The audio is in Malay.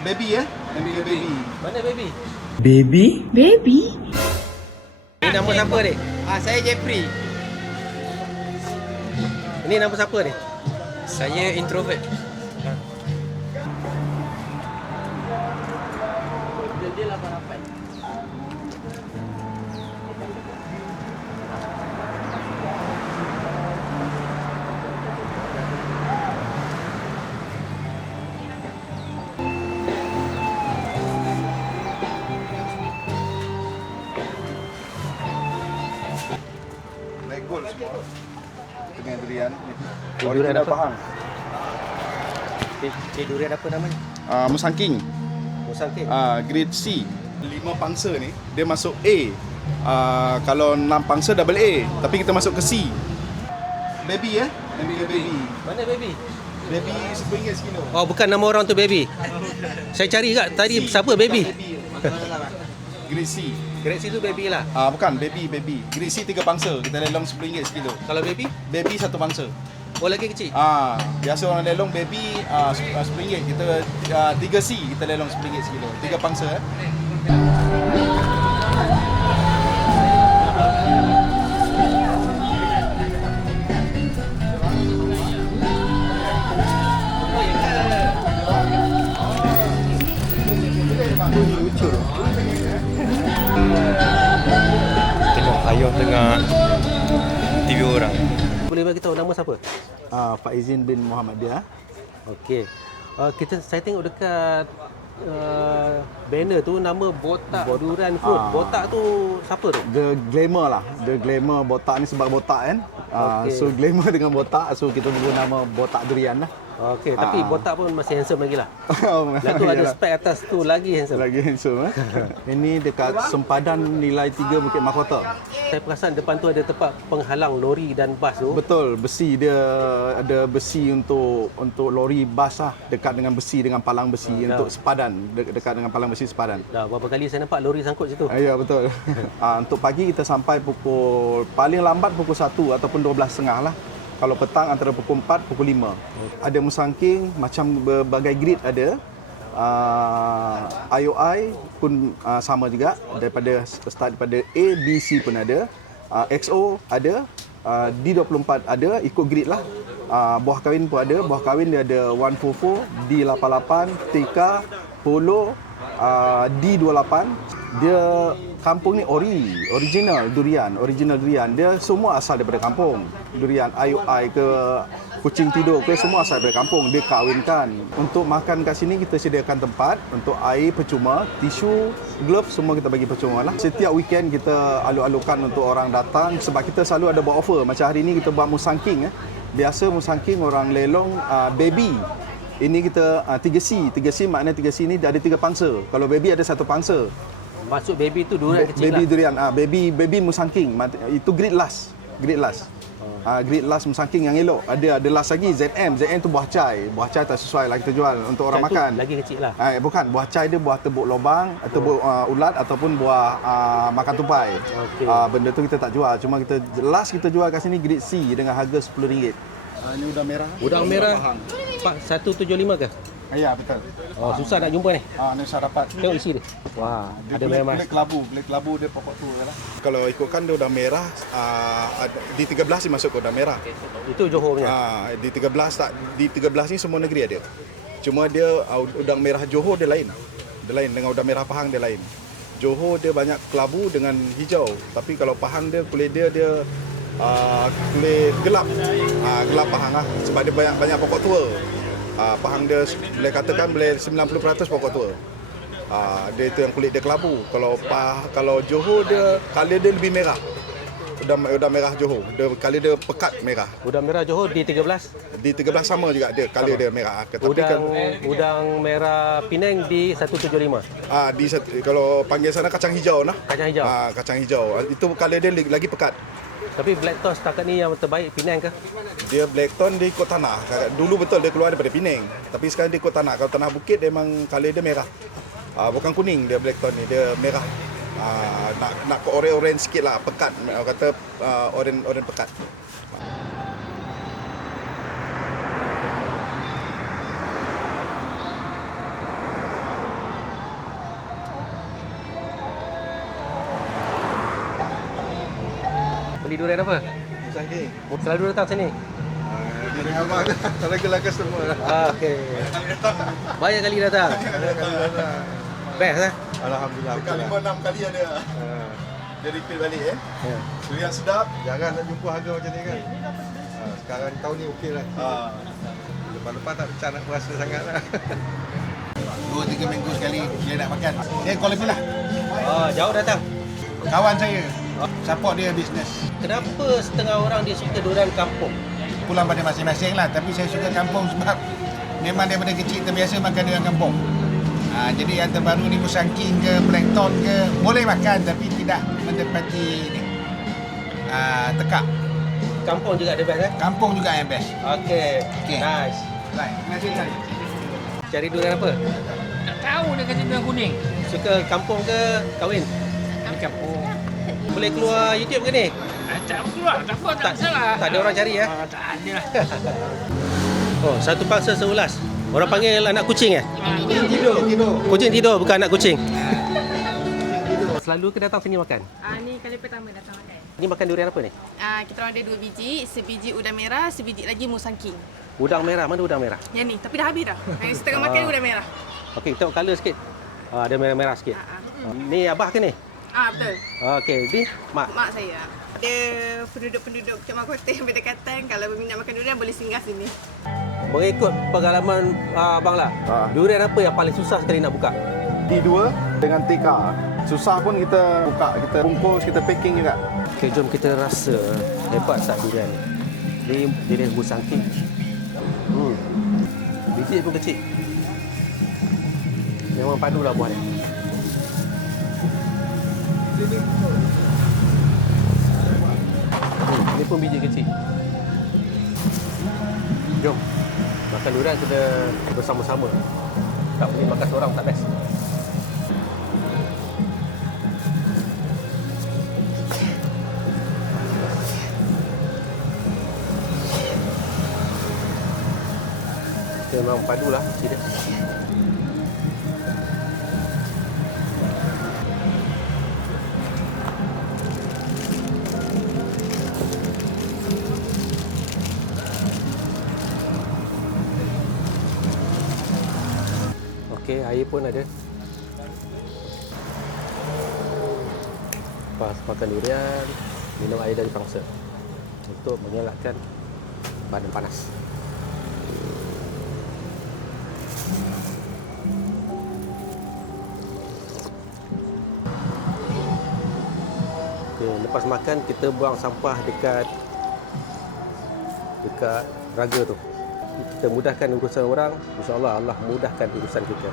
Baby ya? Ambil baby. Mana baby? Baby? Baby? Ini nama siapa ni? Saya Jeffrey. Ini nama siapa ni? Saya introvert. Naik gol semua. Dengan durian. Durian Original apa? Pahang. Durian apa namanya? Musangking. Musang King. Grade C. 5 pangsa ni dia masuk A. Kalau 6 pangsa double A, tapi kita masuk ke C. Baby ya? Ambil baby. Mana baby? Baby RM10 sekilo. Oh, bukan nama orang tu baby. Saya cari kat tadi siapa baby? Grade C. Grade C tu baby lah. Bukan baby. Grade C 3 pangsa, kita lelong RM10 sekilo. Kalau baby? Baby 1 pangsa. Oh, lagi kecil. Biasa orang lelong baby RM10. Kita 3C kita lelong RM10 sekilo. 3 pangsa Tengok ayah tengah TV orang. Boleh bagi tahu nama siapa? Faizin bin Muhammad dia. Okey. Saya tengok dekat banner tu nama Botak Durian Food. Botak tu siapa tu? The glamour lah. The glamour botak ni sebab botak kan. Okey. So glamour dengan botak, so kita beri nama botak durian lah. Okey, tapi botak pun masih handsome lagi lah. Lepas tu ada spek atas tu lagi handsome. Lagi handsome Ini dekat sempadan nilai 3 Bukit Mahkota. Saya perasan depan tu ada tempat penghalang lori dan bas tu. Betul, besi dia ada besi untuk lori bas lah, dekat dengan besi dengan palang besi untuk sepadan, dekat dengan palang besi sepadan. Dah berapa kali saya nampak lori sangkut situ. Ya betul. Untuk pagi kita sampai pukul paling lambat pukul 1 ataupun 12.30 lah. Kalau petang antara pukul 4 pukul 5. Ada musangking macam berbagai grade ada. IOI pun sama juga, daripada start daripada A, B, C pun ada. XO ada, D24 ada, ikut grade lah. Buah kahwin pun ada. Buah kahwin dia ada 144, D88, TK, Polo, D28. Dia kampung ni original durian. Dia semua asal daripada kampung. Durian IOI ke kucing tidur ke semua asal daripada kampung. Dia kahwinkan. Untuk makan kat sini kita sediakan tempat untuk air percuma, tisu, glove semua kita bagi percuma lah. Setiap weekend kita alur-alurkan untuk orang datang sebab kita selalu ada buat offer. Macam hari ni kita buat musangking Biasa musangking orang lelong baby. Ini kita 3C. 3C maknanya 3C ni ada 3 pangsa. Kalau baby ada 1 pangsa. Maksud baby tu durian kecil Baby lah. durian, baby musangking. Itu grade last. Grade last musangking yang elok. Ada last lagi ZM. ZM tu buah cai. Buah cai tak sesuai lah kita jual untuk orang Macam tu makan. lagi kecil lah. Bukan, buah cai dia buah tebuk lubang, tebuk ulat ataupun buah makan tupai. Okey. Benda tu kita tak jual. Cuma last kita jual kat sini grade C dengan harga RM10. Ini udang merah. Udang merah. Pak 175 ke? Ya, betul. Oh, susah nak jumpa ni. Ni saya dapat. Tengok isi dia. Wah, ada memang. Kulit kelabu dia pokok tu lah. Kalau ikutkan dia udang merah, di 13 dia masuk ke udang merah. Itu Johor punya. Di 13 tak, di 13 ni semua negeri ada. Cuma dia udang merah Johor dia lain. Dia lain dengan udang merah Pahang dia lain. Johor dia banyak kelabu dengan hijau, tapi kalau Pahang dia kulit dia kulit gelap. Gelap Pahang lah sebab dia banyak pokok tua. Pahang dia boleh katakan boleh 90% pokok tua. Dia itu yang kulit dia kelabu. Kalau Johor dia color dia lebih merah. Udang merah Johor. Dia color dia pekat merah. Udang merah Johor di 13. Di 13 sama juga dia color dia merah. Udang merah Penang di 175. Kalau panggil sana kacang hijau nah. Kacang hijau. Kacang hijau. Itu color dia lagi pekat. Tapi black tone setakat ni yang terbaik Penang ke? Dia black tone dia ikut tanah. Dulu betul dia keluar daripada Penang. Tapi sekarang dia ikut tanah. Kalau tanah bukit dia memang color dia merah. Bukan kuning dia black tone ni, dia merah. Nak ke orange sikit lah, pekat. Kata orange pekat. Beli durian apa? Musangking. Selalu datang sini? Dari abang regular customer. Okey. Banyak kali datang. Best eh? Alhamdulillah. Sekali 5-6 kali ada. Dia refill balik Ya. Durian sedap. Jarang nak jumpa harga macam ni kan. Sekarang tahun ni okey lah. Lepas-lepas tak macam nak berasa sangat lah. 2-3 minggu sekali dia nak makan. Dia call lebih lah. Oh, jauh datang. Kawan saya. Support dia bisnes. Kenapa setengah orang dia suka durian kampung? Pulang pada masing-masing lah. Tapi saya suka kampung sebab memang daripada kecil terbiasa makan durian kampung. Jadi yang terbaru ni musangking ke, plankton ke, boleh makan tapi tidak mendapati ni. Tekak. Kampung juga ada best eh? Kampung juga yang best. Okey. Okey. Nice. Baik, terima kasih Syarif. Cari durian apa? Tak tahu dia kasi durian kuning. Suka kampung ke kahwin? Ni kampung. Boleh keluar YouTube ke ni? Tak keluar, tak apa, tak masalah. Tak ada orang cari ya? Tak ada lah. Oh, satu paksa seulas. Orang panggil anak kucing eh? Tidur. Kucing tidur bukan anak kucing. Selalu ke datang sini makan? Ni kali pertama datang makan. Ini makan durian apa ni? Kita orang ada 2 biji, sebiji udang merah, sebiji lagi musangking. Udang merah, mana udang merah? Yang ni, tapi dah habis dah. Yang setengah makan udang merah. Okey, tengok colour sikit. Ada merah-merah sikit. Ni abah ke ni? Betul. Okey, ni mak. Mak saya. Ada penduduk-penduduk Kecamatan Kota yang berdekatan, kalau berminat makan durian boleh singgah sini. Mengikut pengalaman abang lah, durian apa yang paling susah sekali nak buka? D2 dengan TK. Susah pun kita buka, kita bungkus, kita packing juga. Okey, jom kita rasa hebat tak durian ni. Ni jenis musangking. Biji pun kecil. Memang padu lah buah ni. Ni pun biji kecil. Jom. Makan durian kita bersama-sama. Tak boleh makan seorang tak best. Dia memang padu lah kecil dia. Okey, air pun ada. Lepas makan durian, minum air dari pangsa untuk mengelakkan badan panas. Okay, lepas makan kita buang sampah dekat raga tu. Kita mudahkan urusan orang, insya-Allah Allah mudahkan urusan kita.